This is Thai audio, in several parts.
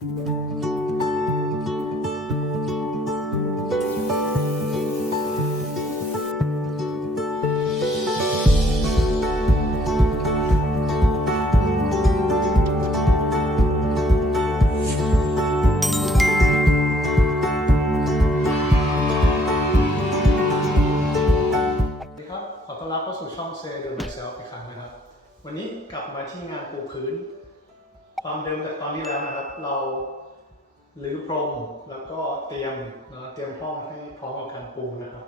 ขอต้อนรับเข้าสู่ช่อง Say Do Myself อีกครั้งนะครับวันนี้กลับมาที่งานปูพื้นความเดิมจากตอนที่แล้วนะครับเรารื้อพรมแล้วก็เตรียมห้องให้พร้อมกับการปูนะครับ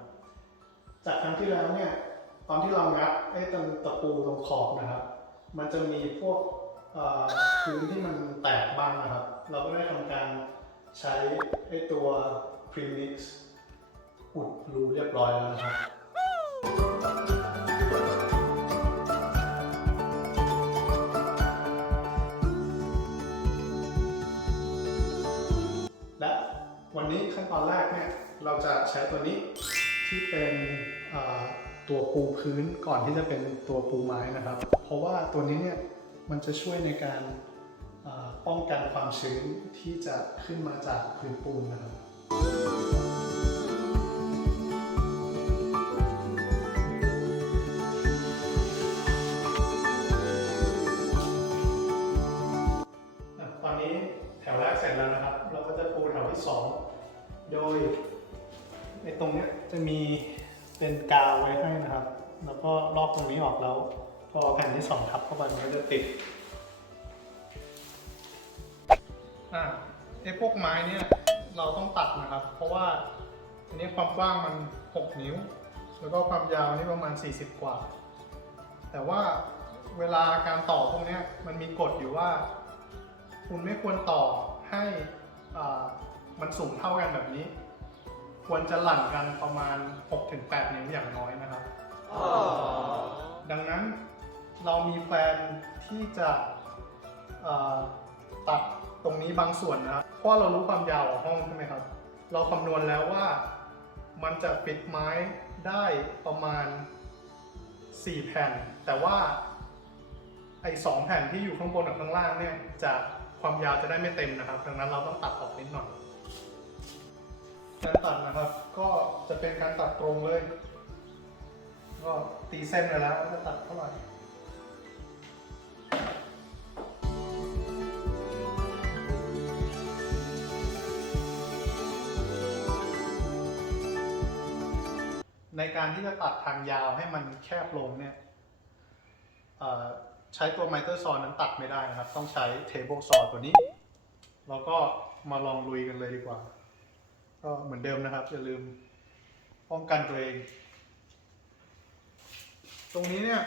จากครั้งที่แล้วเนี่ยตอนที่เรางัดตะปูตรงขอบนะครับมันจะมีพวกพื้นที่มันแตกบ้างนะครับเราก็ได้ทำการใช้ตัว Premix อุดรูเรียบร้อยแล้วนะครับและวันนี้ขั้นตอนแรกเนี่ยเราจะใช้ตัวนี้ที่เป็นตัวปูพื้นก่อนที่จะเป็นตัวปูไม้นะครับเพราะว่าตัวนี้เนี่ยมันจะช่วยในการป้องกันความชื้นที่จะขึ้นมาจากพื้นปูนนะครับตอนนี้แถวแรกเสร็จแล้วนะครับเราก็จะปูแถวที่2โดยในตรงนี้จะมีเป็นกาวไว้ให้นะครับแล้วก็ลอกตรงนี้ออกแล้วพอแผ่นที่2ทับเข้าไปมันก็จะติดไอ้พวกไม้เนี่ยเราต้องตัดนะครับเพราะว่าอันนี้ความกว้างมัน6 นิ้วแล้วก็ความยาวนี่ประมาณ40กว่าแต่ว่าเวลาการต่อพวกนี้มันมีกฎอยู่ว่าคุณไม่ควรต่อให้มันสูงเท่ากันแบบนี้ควรจะหลั่นกันประมาณ 6-8 นิ้วอย่างน้อยนะครับดังนั้นเรามีแพลนที่จะตัดตรงนี้บางส่วนนะครับเพราะเรารู้ความยาวของห้องใช่ไหมครับเราคำนวณแล้วว่ามันจะปิดไม้ได้ประมาณ4 แผ่นแต่ว่าไอ้2 แผ่นที่อยู่ข้างบนกับข้างล่างเนี่ยจะความยาวจะได้ไม่เต็มนะครับดังนั้นเราต้องตัดออกนิดหน่อยการตัดนะครับก็จะเป็นการตัดตรงเลยก็ตีเส้นไปแล้วจะตัดเท่าไหร่ในการที่จะตัดทางยาวให้มันแคบลงเนี่ยใช้ตัวไมเตอร์ซอนั้นตัดไม่ได้นะครับต้องใช้เทเบิลซอตัวนี้เราก็มาลองลุยกันเลยดีกว่าก็เหมือนเดิมนะครับอย่าลืมป้องกันตัวเองตรงนี้เนี่ย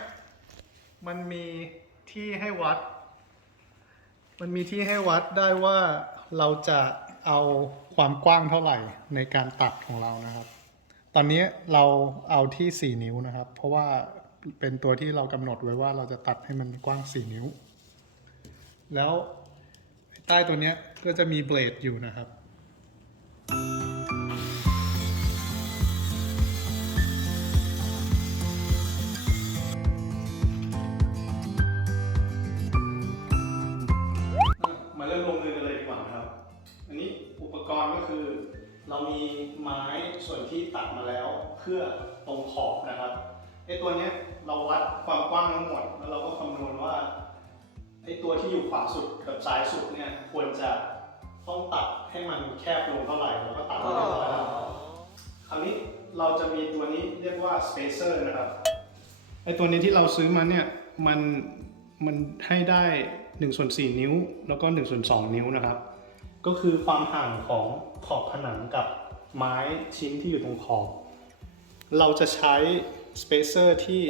มันมีที่ให้วัดได้ว่าเราจะเอาความกว้างเท่าไหร่ในการตัดของเรานะครับตอนนี้เราเอาที่4 นิ้วนะครับเพราะว่าเป็นตัวที่เรากำหนดไว้ว่าเราจะตัดให้มันกว้าง4 นิ้วแล้วใต้ตัวนี้ก็จะมีเบลดอยู่นะครับมาเริ่มลงมือกันเลยดีกว่านะครับอันนี้อุปกรณ์ก็คือเรามีไม้ส่วนที่ตัดมาแล้วเพื่อตรงขอบนะครับไอ้ตัวนี้เราวัดความกว้างทั้งหมดแล้วเราก็คำนวณว่าไอ้ตัวที่อยู่ขวาสุดกับซ้ายสุดเนี่ยควรจะต้องตัดให้มันแคบลงเท่าไหร่แล้วก็ตัดลงเท่าไหร่คราวนี้เราจะมีตัวนี้เรียกว่า spacer นะครับไอ้ตัวนี้ที่เราซื้อมาเนี่ยมันให้ได้1/4 นิ้วแล้วก็1/2 นิ้วนะครับก็คือความห่างของขอบผนังกับไม้ชิ้นที่อยู่ตรงขอบเราจะใช้สเปเซอร์ที่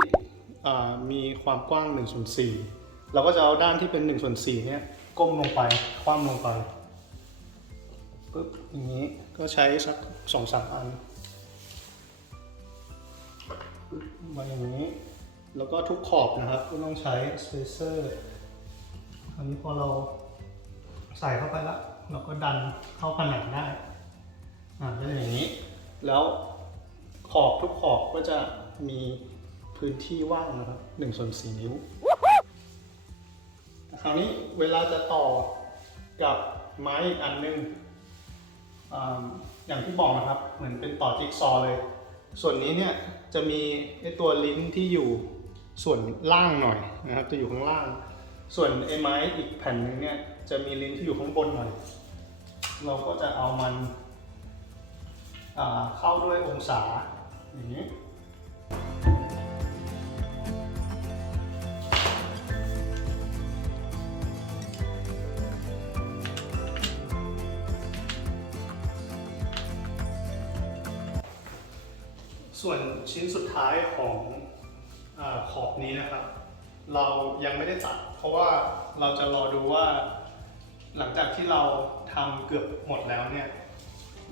มีความกว้าง 1/4 เราก็จะเอาด้านที่เป็น 1/4 เนี่ยก้มลงไปคว่ำลงไปปึ๊บอย่างนี้ก็ใช้สัก 2-3 อันปึ๊บมาอย่างนี้แล้วก็ทุกขอบนะครับก็ต้องใช้สเปเซอร์อันนี้พอเราใส่เข้าไปแล้วเราก็ดันเข้าผนังได้ก็อย่างนี้แล้วขอบทุกขอบก็จะมีพื้นที่ว่างนะครับ 1/4 นิ้วคราวนี้เวลาจะต่อกับ ไม้อีกอันนึงอย่างที่บอกนะครับเหมือนเป็นต่อจิ๊กซอว์เลยส่วนนี้เนี่ยจะมีไอ้ตัวลิ้นที่อยู่ส่วนล่างหน่อยนะครับจะอยู่ข้างล่างส่วนไอ้ไม้อีกแผ่นนึงเนี่ยจะมีลิ้นที่อยู่ข้างบนหน่อยเราก็จะเอามันเข้าด้วยองศาอย่างนี้ส่วนชิ้นสุดท้ายของขอบนี้นะครับเรายังไม่ได้ตัดเพราะว่าเราจะรอดูว่าหลังจากที่เราทำเกือบหมดแล้วเนี่ย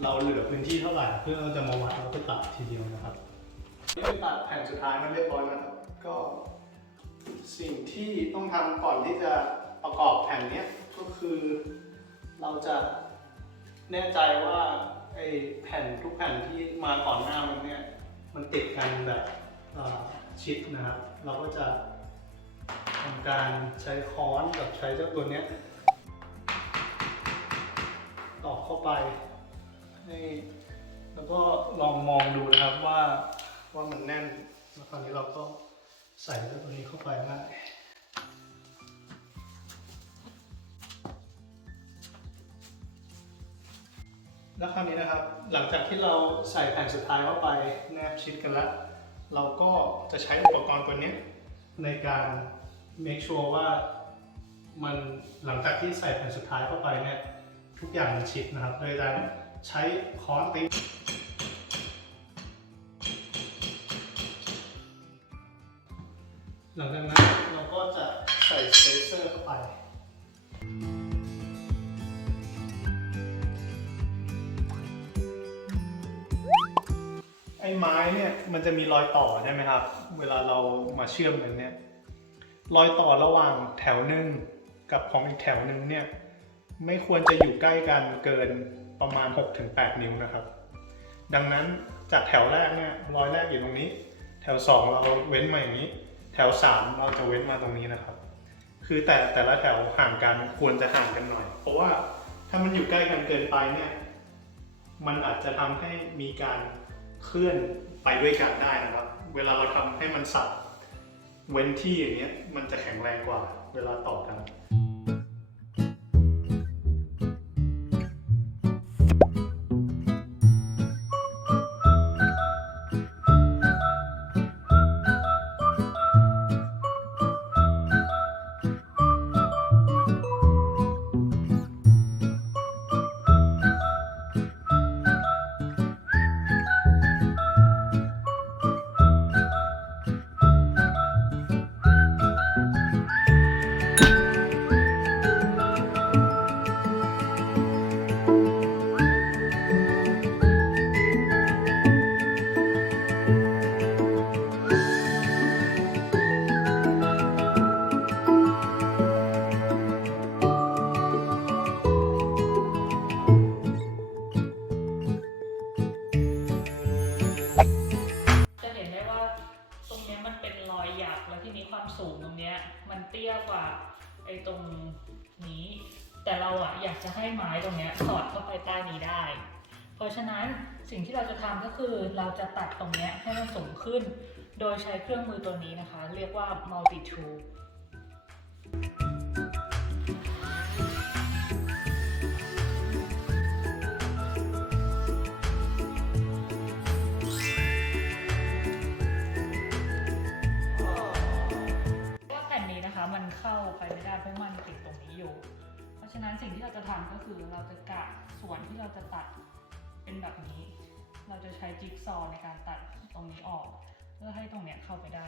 เราเหลือพื้นที่เท่าไหร่เพื่อเราจะมาวัดแล้วก็ตัดทีเดียวนะครับที่ได้ตัดแผ่นสุดท้ายมาเรียบร้อยแล้วก็สิ่งที่ต้องทำก่อนที่จะประกอบแผ่นนี้ก็คือเราจะแน่ใจว่าไอ้แผ่นทุกแผ่นที่มาก่อนหน้ามันเนี่ยมันติดกันแบบชิดนะครับเราก็จะทำการใช้ค้อนกับใช้เจ้าตัวนี้ตอกเข้าไปแล้วก็ลองมองดูนะครับว่ามันแน่นแล้วคราวนี้เราก็ใส่เจ้าตัวนี้เข้าไปได้แล้วคราวนี้นะครับหลังจากที่เราใส่แผ่นสุดท้ายเข้าไปแนบชิดกันแล้วเราก็จะใช้อุปกรณ์ตัวนี้ในการ make sure ว่ามันหลังจากที่ใส่แผ่นสุดท้ายเข้าไปเนี่ยทุกอย่างมันชิดนะครับโดยการใช้ค้อนตีหลังจากนั้นเราก็จะใส่สเปเซอร์เข้าไปไอ้ไม้เนี่ยมันจะมีรอยต่อใช่ไหมครับเวลาเรามาเชื่อมกันเนี่ยรอยต่อระหว่างแถวหนึ่งกับของอีกแถวหนึ่งเนี่ยไม่ควรจะอยู่ใกล้กันเกินประมาณ 6-8 นิ้วนะครับดังนั้นจากแถวแรกเนี่ยรอยแรกอยู่ตรงนี้แถว2เราเว้นมาอย่างนี้แถว3เราจะเว้นมาตรงนี้นะครับคือแต่ละแถวห่างกันควรจะห่างกันหน่อยเพราะว่าถ้ามันอยู่ใกล้กันเกินไปเนี่ยมันอาจจะทำให้มีการเคลื่อนไปด้วยกันได้นะครับเวลาเราทำให้มันสับเว้นที่อย่างเงี้ยมันจะแข็งแรงกว่าเวลาต่อกันสูงตรงเนี้ยมันเตี้ยกว่าไอ้ตรงนี้แต่เราอยากจะให้ไม้ตรงเนี้ยสอดเข้าไปใต้นี้ได้เพราะฉะนั้นสิ่งที่เราจะทำก็คือเราจะตัดตรงเนี้ยให้มันสูงขึ้นโดยใช้เครื่องมือตัวนี้นะคะเรียกว่า multi toolมันเข้าไปไม่ได้เพราะมันติดตรงนี้อยู่เพราะฉะนั้นสิ่งที่เราจะทำก็คือเราจะกะส่วนที่เราจะตัดเป็นแบบนี้เราจะใช้จิ๊กซอว์ในการตัดตรงนี้ออกเพื่อให้ตรงเนี้ยเข้าไปได้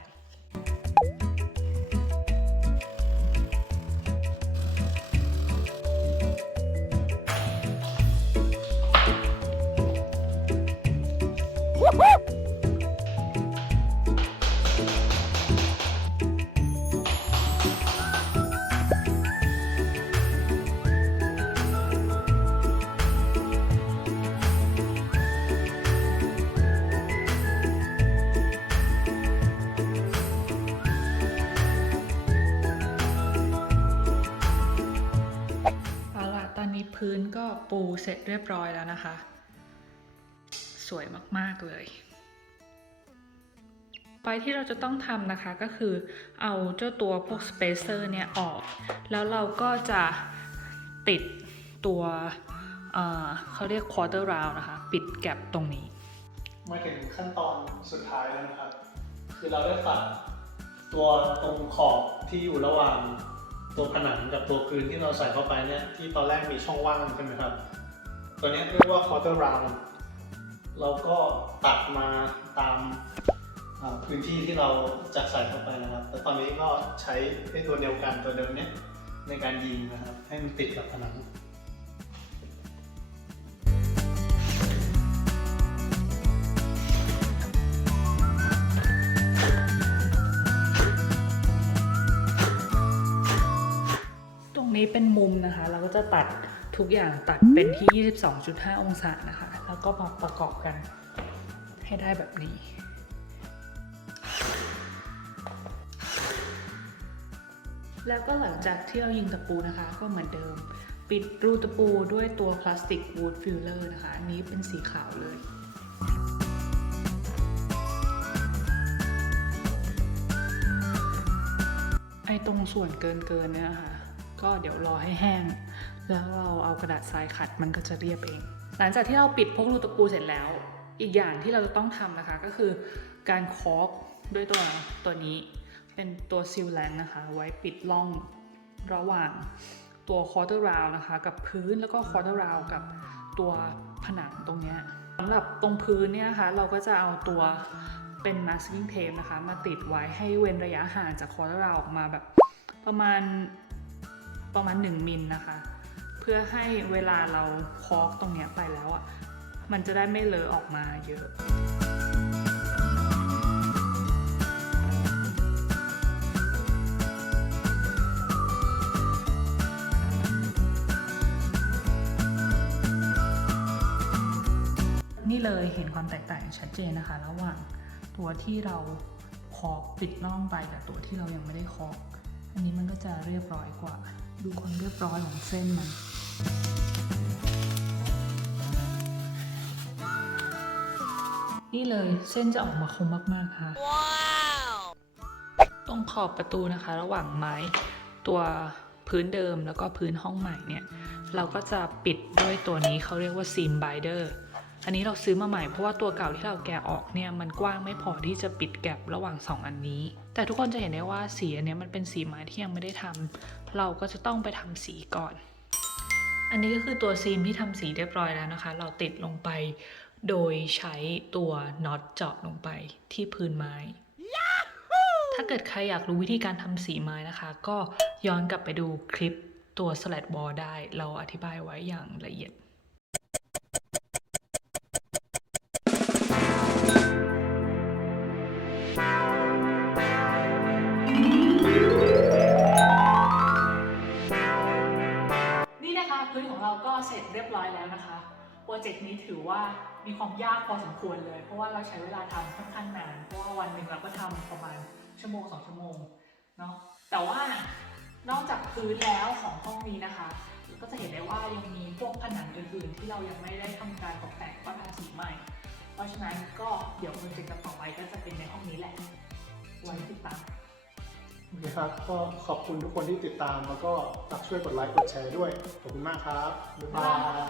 ก็ปูเสร็จเรียบร้อยแล้วนะคะสวยมากๆเลยไปที่เราจะต้องทำนะคะก็คือเอาเจ้าตัวพวกสเปเซอร์เนี่ยออกแล้วเราก็จะติดตัวเขาเรียก quarter round นะคะปิดแก็บตรงนี้มาถึงขั้นตอนสุดท้ายแล้วนะครับคือเราได้ตัดตัวตรงขอบที่อยู่ระหว่างตัวผนังกับตัวพื้นที่เราใส่เข้าไปเนี่ยที่ตอนแรกมีช่องว่างใช่ไหมครับตัวนี้เรียกว่า quarter round เราก็ตัดมาตามพื้นที่ที่เราจะใส่เข้าไปนะครับแต่ตอนนี้ก็ใช้ตัวเดียวกันตัวเดิมนี้ในการยิงนะครับให้มันติดกับผนังตรงนี้เป็นมุมนะคะเราก็จะตัดทุกอย่างตัดเป็นที่ 22.5 องศานะคะแล้วก็มาประกอบกันให้ได้แบบนี้แล้วก็หลังจากที่เรายิงตะปูนะคะก็เหมือนเดิมปิดรูตะปูด้วยตัวพลาสติกวูดฟิลเลอร์นะคะอันนี้เป็นสีขาวเลยไอ้ตรงส่วนเกินเนี่ยนะคะก็เดี๋ยวรอให้แห้งแล้วเราเอากระดาษทรายขัดมันก็จะเรียบเองหลังจากที่เราปิดพวกรูตะปูเสร็จแล้วอีกอย่างที่เราจะต้องทำนะคะก็คือการคอร์กด้วยตัวนี้เป็นตัวซีลแลนด์นะคะไว้ปิดร่องระหว่างตัว quarter round นะคะกับพื้นแล้วก็ quarter round กับตัวผนังตรงนี้สำหรับตรงพื้นเนี่ยนะคะเราก็จะเอาตัวเป็น masking tape นะคะมาติดไว้ให้เว้นระยะห่างจาก quarter round ออกมาแบบประมาณ1 มิลนะคะเพื่อให้เวลาเราคอร์กตรงนี้ไปแล้วอ่ะมันจะได้ไม่เลอะออกมาเยอะนี่เลยเห็นความแตกต่างชัดเจนนะคะระหว่างตัวที่เราคอร์กปิดร่องไปกับตัวที่เรายังไม่ได้คอร์กอันนี้มันก็จะเรียบร้อยกว่าดูความเรียบร้อยของเส้นมันนี่เลยเส้นจะออกมาคมมากๆค่ะตรงขอบประตูนะคะระหว่างไม้ตัวพื้นเดิมแล้วก็พื้นห้องใหม่เนี่ยเราก็จะปิดด้วยตัวนี้เขาเรียกว่า seam binder อันนี้เราซื้อมาใหม่เพราะว่าตัวเก่าที่เราแกะออกเนี่ยมันกว้างไม่พอที่จะปิดแก็บระหว่าง2 อันนี้แต่ทุกคนจะเห็นได้ว่าสีอันนี้มันเป็นสีไม้ที่ยังไม่ได้ทำเราก็จะต้องไปทำสีก่อนอันนี้ก็คือตัวซีมที่ทำสีเรียบร้อยแล้วนะคะเราติดลงไปโดยใช้ตัวน็อตเจาะลงไปที่พื้นไม้ถ้าเกิดใครอยากรู้วิธีการทำสีไม้นะคะก็ย้อนกลับไปดูคลิปตัวสแลดบอร์ดได้เราอธิบายไว้อย่างละเอียดพื้นของเราก็เสร็จเรียบร้อยแล้วนะคะโปรเจกต์นี้ถือว่ามีความยากพอสมควรเลยเพราะว่าเราใช้เวลาทำค่อนข้างนานเพราะว่าวันหนึ่งเราก็ทำประมาณ1-2 ชั่วโมงเนาะแต่ว่านอกจากพื้นแล้วของห้องนี้นะคะก็จะเห็นได้ว่ายังมีพวกผนังอื่นๆที่เรายังไม่ได้ทำการตกแต่งก็ทาสีใหม่เพราะฉะนั้นก็เดี๋ยวโปรเจกต์ต่อไปก็จะเป็นในห้องนี้แหละไว้ติดตามโอเคครับก็ขอบคุณทุกคนที่ติดตามแล้วก็ฝากช่วยกดไลค์กดแชร์ด้วยขอบคุณมากครับบ๊ายบาย